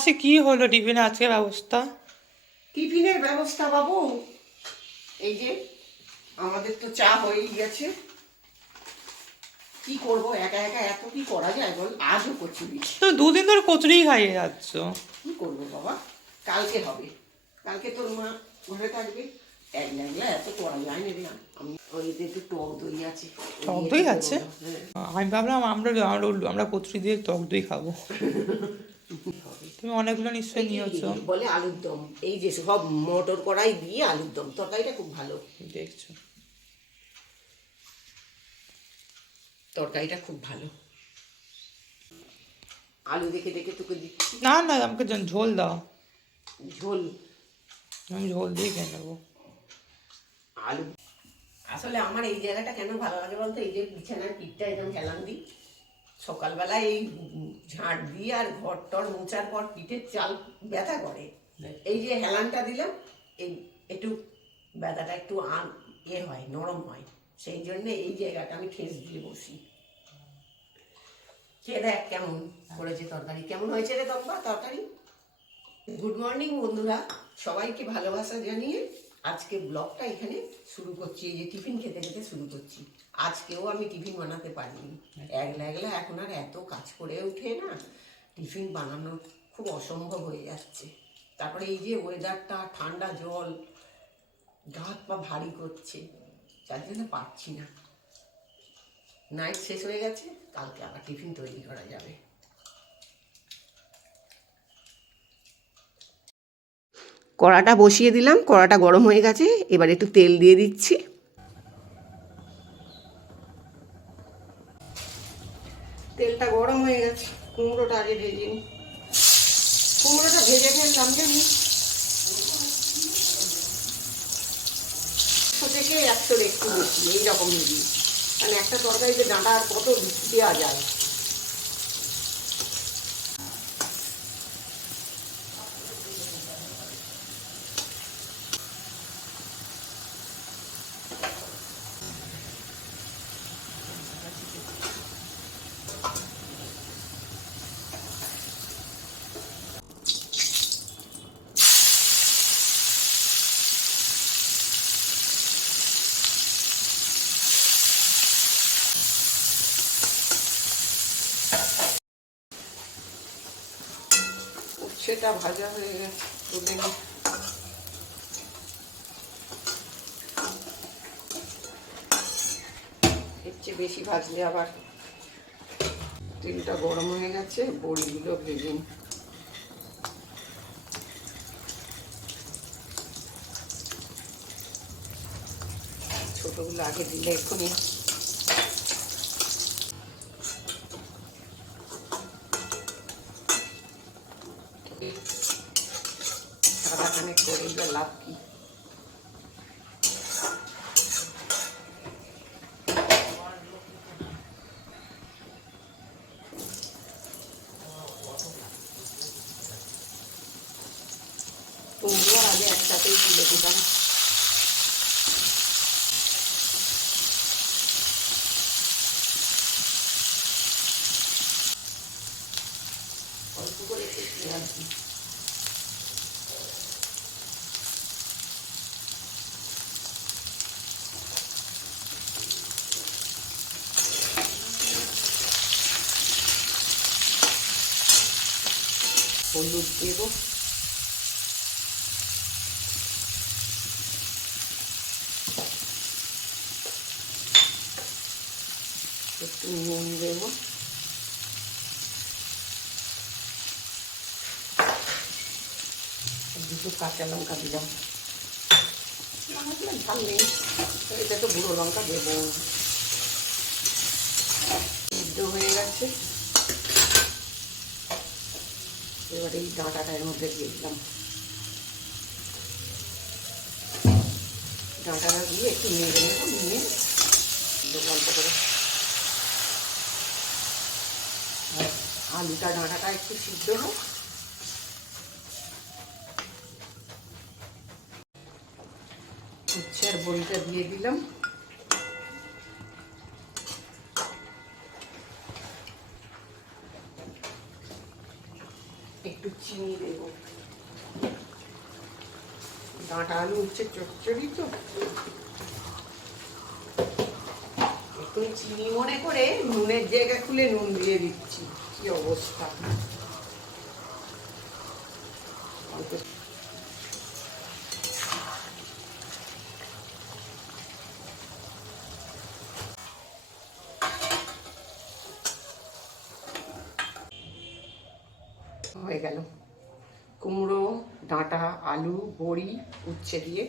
আচ্ছা, কি হলো টিফিনে আজকে ব্যবস্থা? টিফিনের ব্যবস্থা বাবু, এই যে আমাদের তো চা হয়েই গেছে। কি করব, একা একা এত কি করা যায় বল? আজও কচুরি। তো দুদিন ধরে কচুরিই খাইয়ে যাচ্ছ। কি করবো বাবা, কালকে হবে। কালকে তোর মা ঘরে থাকবে। একলা এত করা যায় না রে। আমি ওই একটু টক দই আছে। টক দই আছে? আমি ভাবলাম আমরা আমরা আমরা কচুরি দিয়ে টক দই খাবো। তুমি অনেকগুলো নিশ্চয়ই নিয়েছো। বলে আলুর দম, এই যে সব মটর কড়াই দিয়ে আলুর দম, তরকারিটা খুব ভালো। দেখছো, তরকারিটা খুব ভালো। আলু দেখে দেখে তোকে দিচ্ছি। না না, আমাকে ঝোল দাও। ঝোল? আমি ঝোল দিয়ে খেয়ে নেবো। আলু আসলে আমার এই জায়গাটা কেন ভালো লাগে বলতো, এই যে বিছানার পিঠটা এরকম হেলান দিই সকালবেলায়, এই ঝাঁট দিয়ে আর ঘর টর মোছার পর পিঠের চাল ব্যথা করে। এই যে হেলানটা দিলাম, এই একটু ব্যথাটা একটু হয়, নরম হয়। সেই জন্য এই জায়গাটা আমি ঠেস দিয়ে বসি। খেয়ে দেখ কেমন করেছে তরকারি, কেমন হয়েছে রে দম্বা তরকারি। গুড মর্নিং বন্ধুরা, সবাইকে ভালোবাসা জানিয়ে আজকে ব্লগটা এখানে শুরু করছি। এই যে টিফিন খেতে খেতে শুরু করছি। আজকেও আমি টিফিন বানাতে পারিনি, একলা একলা এখন আর এত কাজ করে উঠে না, টিফিন বানানো খুব অসম্ভব হয়ে যাচ্ছে। তারপরে এই যে ওয়েদারটা, ঠান্ডা জল, গা হাত পা ভারী করছে, যার জন্য পারছি না। নাইট শেষ হয়ে গেছে, কালকে আবার টিফিন তৈরি করা যাবে। কড়াটা বসিয়ে দিলাম, কড়াটা গরম হয়ে গেছে, এবার একটু তেল দিয়ে দিচ্ছি। তেলটা গরম হয়ে গেছে, কুমড়োটা আগে ভেজে নিই। কুমড়োটা ভেজে ফেললাম জানি থেকে 100 একটু বেশি এইরকম ভেজি, কারণ একটা তরকারিতে ডাঁটা আর কত দেওয়া যায়। সেটা ভাজা হয়ে গেছে, তুলে নিই। এর চেয়ে বেশি ভাজলে আবার। তেলটা গরম হয়ে গেছে, বড়িগুলো ভেজে নিই। ছোটগুলো আগে দিলে এক্ষুনি সাদাখানে করে যা লাভ কি। তোমরা আগে একসাথেই তুলে দিলাম। অল্প করে একটু পেঁয়াজ দিই। হলুদ দেবো, একটু নুন দেবো, দুটো কাঁচা লঙ্কা দিলাম। না ঝাল নেই, এটা তো গুঁড়ো লঙ্কা দেবো। সিদ্ধ হয়ে গেছে, এবার এই ডাঁটাটা এর মধ্যে দিয়ে দিলাম। ডাঁটাটা দিয়ে একটু নেড়ে নেবো, নিয়ে অল্প করে। আলুটা ডাঁটাটা একটু সিদ্ধ হোক। উচ্ছে আর বড়িটা দিয়ে দিলাম। একটু চিনি দেবো। ডাঁটা আলু হচ্ছে চচ্চড়ি তো, একটু চিনি মনে করে নুনের জায়গা খুলে নুন দিয়ে দিচ্ছি। কি অবস্থা! হয়ে গেল কুমড়ো, ডাঁটা, আলু, বড়ি, উচ্ছে দিয়ে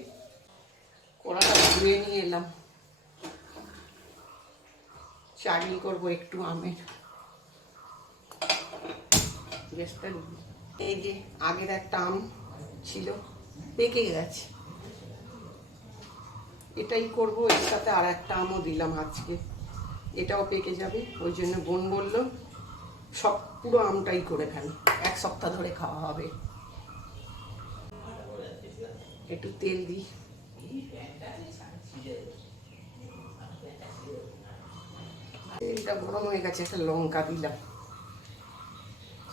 কড়াটা ধুয়ে নিয়ে এলাম। চাটনি করবো একটু আমের। এই যে আগের একটা আম ছিল, পেকে গেছে, এটাই করব। এর সাথে আর একটা আমও দিলাম আজকে, এটাও পেকে যাবে। ওই জন্য বোন বলল সব পুরো আমটাই করে ফেল, 1 সপ্তাহ ধরে খাওয়া হবে। একটু তেল দিই, তেলটা গরম হয়ে গেছে। একটা লঙ্কা দিলাম,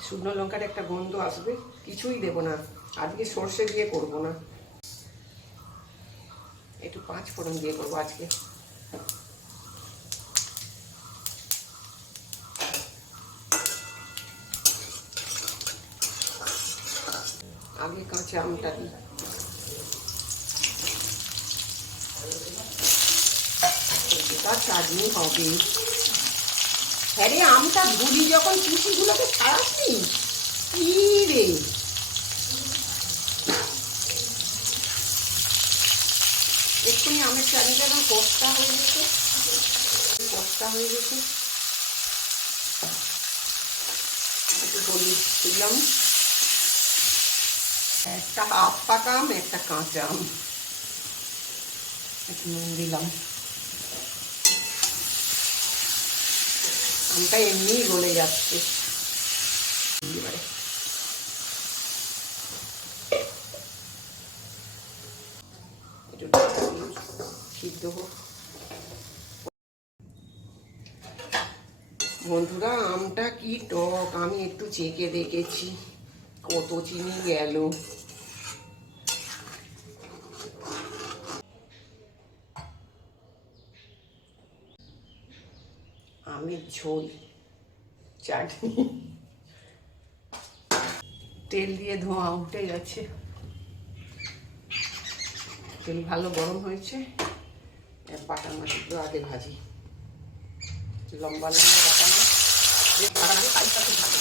শুকনো লঙ্কার একটা গন্ধ আসবে। কিছুই দেব না আজকে, সর্ষে দিয়ে করব না, একটু 5 ফোড়ন দিয়ে করবো আজকে। আগে কাঁচা আমটা দিই, চাটনি হবে। হ্যাঁ রে, আমটা গুলি যখন কুচিগুলোকে ছাড়াসনি কি রে, এক্ষুনি আমের চাটনিটা এখন কষ্টা হয়ে গেছে, কষ্টা হয়ে গেছে। একটু হলুদ দিলাম, একটা হাফ পাকা আম, একটা কাঁচা আম, একটু নুন দিলাম। আমটা এমনিই গলে যাচ্ছে। এবারে একটু সিদ্ধ হোক। বন্ধুরা, আমটা কি টক, আমি একটু চেখে দেখেছি, কত চিনি গেল। আমের ঝোল, চাটনি, তেল দিয়ে ধোঁয়া উঠে গেছে, তেল ভালো গরম হয়েছে। বাটা মাছগুলো আগে ভাজি, লম্বা লম্বা বাটা মাছ, ভাড়ালে পাইসা খুব ভালো।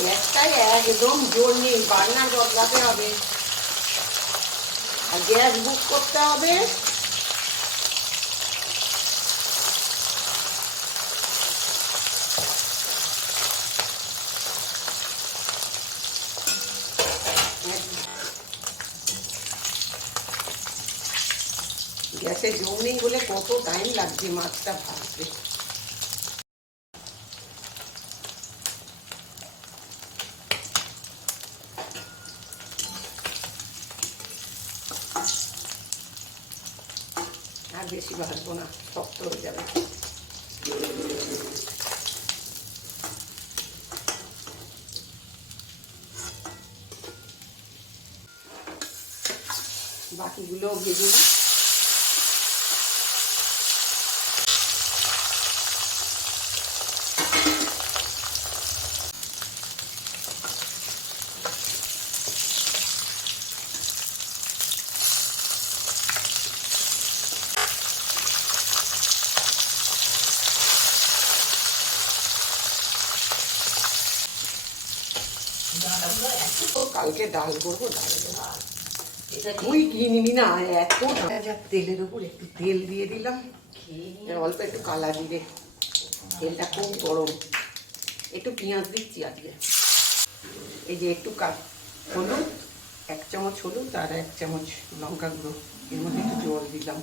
গ্যাসটাই একদম জোর নেই, বার্নার বদলাতে হবে আর গ্যাস বুক করতে হবে। গ্যাসে জোর নেই বলে কত টাইম লাগছে মাছটা ভাজতে। আর বেশি ভাজবো না, শক্ত হয়ে যাবে। বাকিগুলো ভেজে নিই। কালকে ডাল করবো, তুই কিনবি না এত তেলের উপর একটু তেল দিয়ে দিলাম, অল্প একটু কালা জিরে, তেলটা খুব গরম, একটু পেঁয়াজ দিচ্ছি আজকে। এই যে একটু হলুদ, 1 চামচ হলুদ আর 1 চামচ লঙ্কা গুঁড়ো, এর মধ্যে একটু জল দিলাম।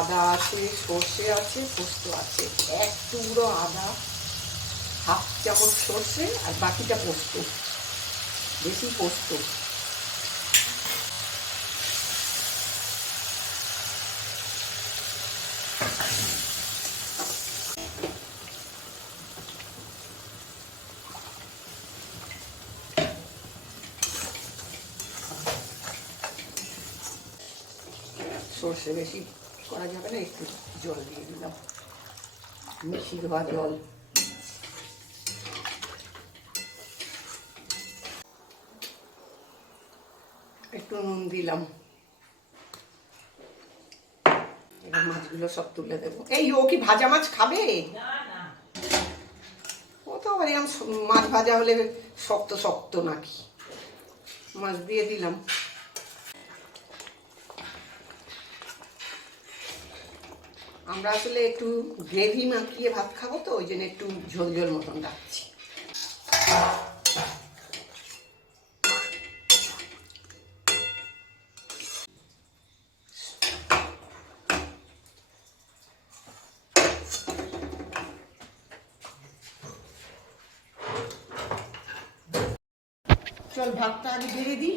আদা আছে, সর্ষে আছে, পোস্ত আছে। এক টুকরো আদা, হাফ চামচ সর্ষে, আর বাকিটা পোস্ত, বেশি পোস্ত। সর্ষে বেশি করা যাবে না, একটু জল দিয়ে দিলাম, মিশি দেওয়া জল। একটু নুন দিলাম। এবার মাছগুলো সব তুলে দেবো। এই ও কি ভাজা মাছ খাবে? ও তো আবার এরকম মাছ ভাজা হলে শক্ত শক্ত নাকি। মাছ দিয়ে দিলাম। আমরা আসলে একটু গ্রেভি মাখিয়ে ভাত খাবো, তো ওই জন্য একটু ঝোল ঝোল মতন রাখছি। চল ভাতটা আগে বেড়ে দিই,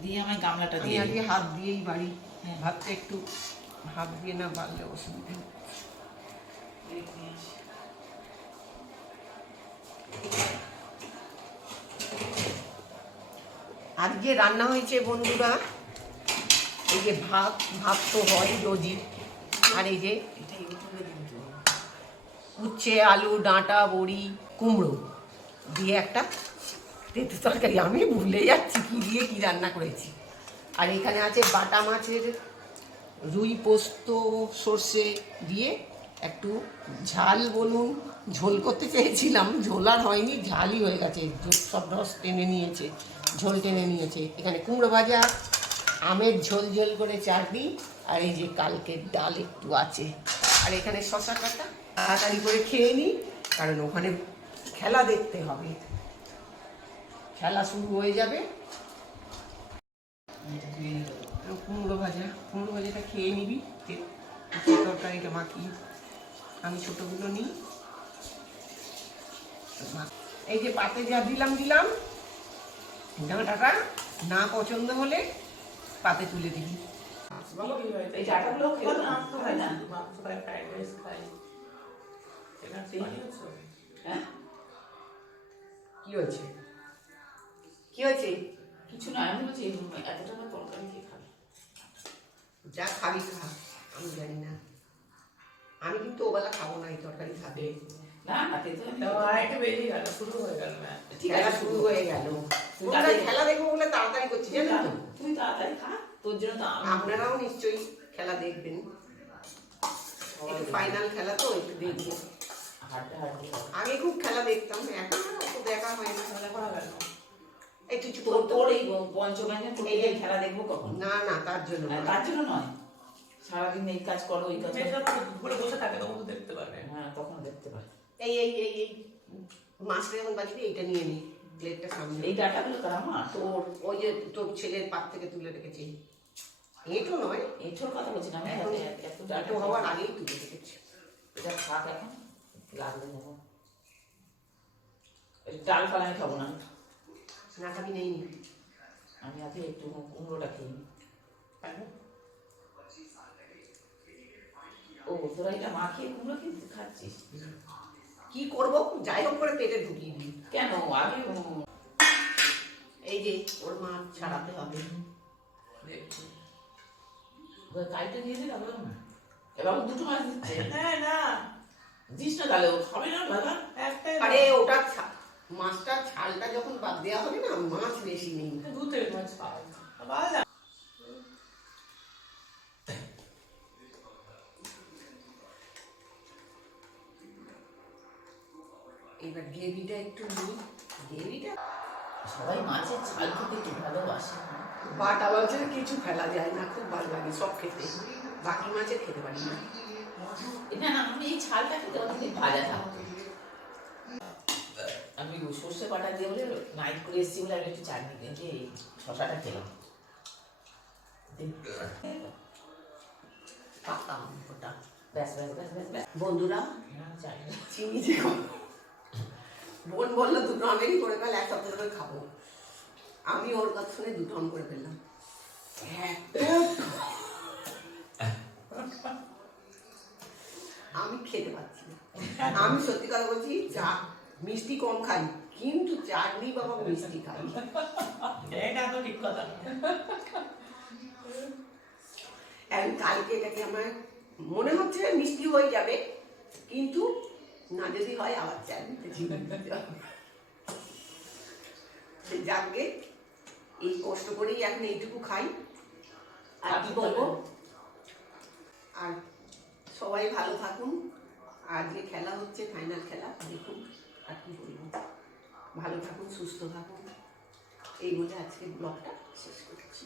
দিয়ে আমার গামলাটা আমি আগে হাত দিয়েই বাড়ি। ভাতটা একটু হাত দিয়ে না বাড়লে অসুবিধা। আজকে রান্না হয়েছে বন্ধুরা, এই যে ভাত, ভাত তো হয় রোজই, আর এই যে উচ্ছে, আলু, ডাঁটা, বড়ি, কুমড়ো দিয়ে একটা তেঁতু তরকারি। আমি ভুলে যাচ্ছি কি দিয়ে কি রান্না করেছি। আর এখানে আছে বাটা মাছের রুই পোস্ত সর্ষে দিয়ে একটু ঝাল বলুন, ঝোল করতে চেয়েছিলাম, ঝোল আর হয়নি, ঝালই হয়ে গেছে, সব রস টেনে নিয়েছে, ঝোল টেনে নিয়েছে। এখানে কুমড়ো ভাজা, আমের ঝোল ঝোল করে চাটনি, আর এই যে কালকের ডাল একটু আছে। আর এখানে শশা কাটা। তাড়াতাড়ি করে খেয়ে নিই, কারণ ওখানে খেলা দেখতে হবে, খেলা শুরু হয়ে যাবে। কুমড়ো ভাজাটা খেয়ে নিবি, তরকারিটা মাখি। আমি ছোটগুলো নিই। এই যে পাতে যা দিলাম ডাঁটাটা না পছন্দ হলে পাতে তুলে দিবি। এই ডাঁটাগুলো কি হয়েছে? কি হয়েছে? কিছু না, আমি বলছি এতটা তরকারি দিয়ে খাবে। যা খাবি খা, আমি জানি না। আমি কিন্তু ওবেলা খাবো না এই তরকারি খাবে। না না, একটু বেরিয়ে গেল, শুরু হয়ে গেল। খেলা শুরু হয়ে গেল। খেলা দেখবো বলে তাড়াতাড়ি করছি, জানেন তো? তুই তাড়াতাড়ি খা, তোর জন্য তো আপনারাও নিশ্চয়ই খেলা দেখবেন। ফাইনাল খেলা তো একটু দেখবো। আগে খুব খেলা দেখতাম, এখন অত দেখা হয় না। খেলা করা গেল। এই তুই চুপ তোর এই পঞ্চমানে এই খেলা দেখবো কখন? না না, তার জন্য তার জন্য নয়, সারাদিন এই কাজ করো, ওই কাজ করে বসে থাকে, তখন তো দেখতে পারবে। হ্যাঁ, তখন দেখতে পারবে। এই এই এই এই মাছটা যখন বাঁচবি এইটা নিয়ে নি, প্লেটটা সামনে। এই ডাটাগুলো তার আমার, তোর ওই যে তোর ছেলের পাত থেকে তুলে রেখেছি। এঁটো নয়, এঁটোর কথা বলছি না, এত এঁটো হওয়ার আগেই তুলে রেখেছি। এটা থাক, এখন লাগবে নেবো। ডাল ফাল আমি খাবো না। না খাবি নেই নি, আমি আগে একটু কুমড়োটা খেয়ে নিই। ও তোরা এটা মাখিয়ে কুমড়ো কিন্তু খাচ্ছিস? কি করবো, যাই হোক করে পেটে ঢুকিয়ে দিই। কেন আগে এই যে ওর মাছ ছাড়াতে হবে। কাইটা দিয়ে দিলে হবে না? এবার দুটো মাছ দিচ্ছে। হ্যাঁ না, দিস না তাহলে, ও খাবে না দাদা। আরে ওটা মাছটা ছালটা যখন বাদ দেওয়া হবে না, মাছ বেশি নেই। দুটো মাছ খাওয়া এবার গ্রেভিটা একটু নিই। গ্রেভিটা সবাই মাছের ছাল খেতে একটু ভালোবাসে। বাটা মাছের কিছু ফেলা যায় না, খুব ভালো লাগে সব খেতে, বাকি মাছের খেতে পারি না। না না, আমি এই ছালটা খেতে অনেক ভাজা থাকতো। আমি সর্ষে বাটা দিয়ে বলে নাইট করে এসেছি বলে আমি একটু চাটনি দিয়ে শশাটা খেলাম। পাকা আম ওটা। ব্যাস ব্যাস ব্যাস ব্যাস ব্যাস। বন্ধুরা চিনি দিয়ে বোন বললো দুটো আমেরই করে ফেল, এক সপ্তাহ ধরে খাবো। আমি ওর কথা শুনে দুটো আম করে ফেললাম। আমি খেতে পাচ্ছি না। আমি সত্যি কথা বলছি, চা মিষ্টি কম খাই, কিন্তু চাটনি বাবা মিষ্টি খাই। এটা তো ঠিক কথা। এখন কালকে এটাকে আমার মনে হচ্ছে মিষ্টি হয়ে যাবে, কিন্তু না যদি হয় আবার চাটনিতে চিনি দিতে হবে। যাকে এই কষ্ট করেই এখন এইটুকু খাই। আর কি বলবো, আর সবাই ভালো থাকুন। আজকে খেলা হচ্ছে, ফাইনাল খেলা দেখুন। আর কি বলবো, ভালো থাকুন, সুস্থ থাকুন, এই বলে আজকে ব্লগটা শেষ করছি।